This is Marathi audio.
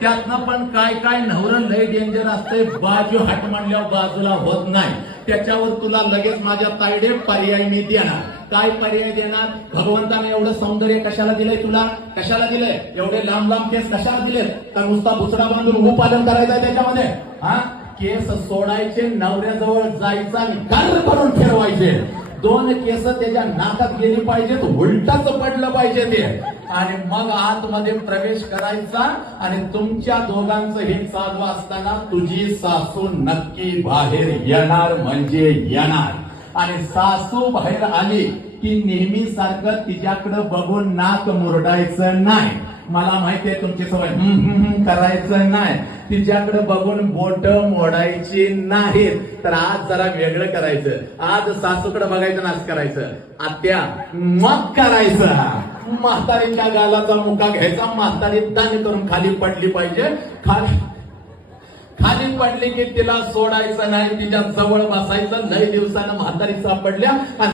त्यातनं पण काय काय नवरण लय डेंजर असतंय बाजू हट मांडल्यावर बाजूला होत नाही. त्याच्यावर तुला लगेच माझ्या तायडे पर्याय मी देणार. काय पर्याय देणार? भगवंताने एवढं सौंदर्य कशाला दिलंय तुला? कशाला दिलंय? एवढे लांब लांब केस कशाला दिले तर नुसता बुचडा बांधून उपालन करायचं त्याच्यामध्ये. हा? केस सोडायचे नवऱ्याजवळ जायचा आणि करून ठेवायचे दोन केस त्याच्या नाकात गेली पाहिजेत उलटाच पडलं पाहिजे ते. आणि मग आतमध्ये प्रवेश करायचा आणि तुमच्या दोघांचं हे चालू असताना तुझी सासू नक्की बाहेर येणार म्हणजे येणार. आणि सासू बाहेर आली की नेहमी सारखं तिच्याकडे बघून नाक मुरडायचं नाही. मला माहितीये तुमची सवय. करायचं नाही. तिच्याकडे बघून बोट मोडायची नाहीत. तर आज जरा वेगळं करायचं. आज सासूकडे बघायचं नाच करायचं. आत्या मग करायचं. म्हातारीच्या गालाचा मुका घ्यायचा. म्हातारी दान करून खाली पडली पाहिजे. खाली खाली पडली की तिला सोडायचं नाही. तिच्या जवळ बसायचं. लय दिवसानं म्हातारी सापडल्या.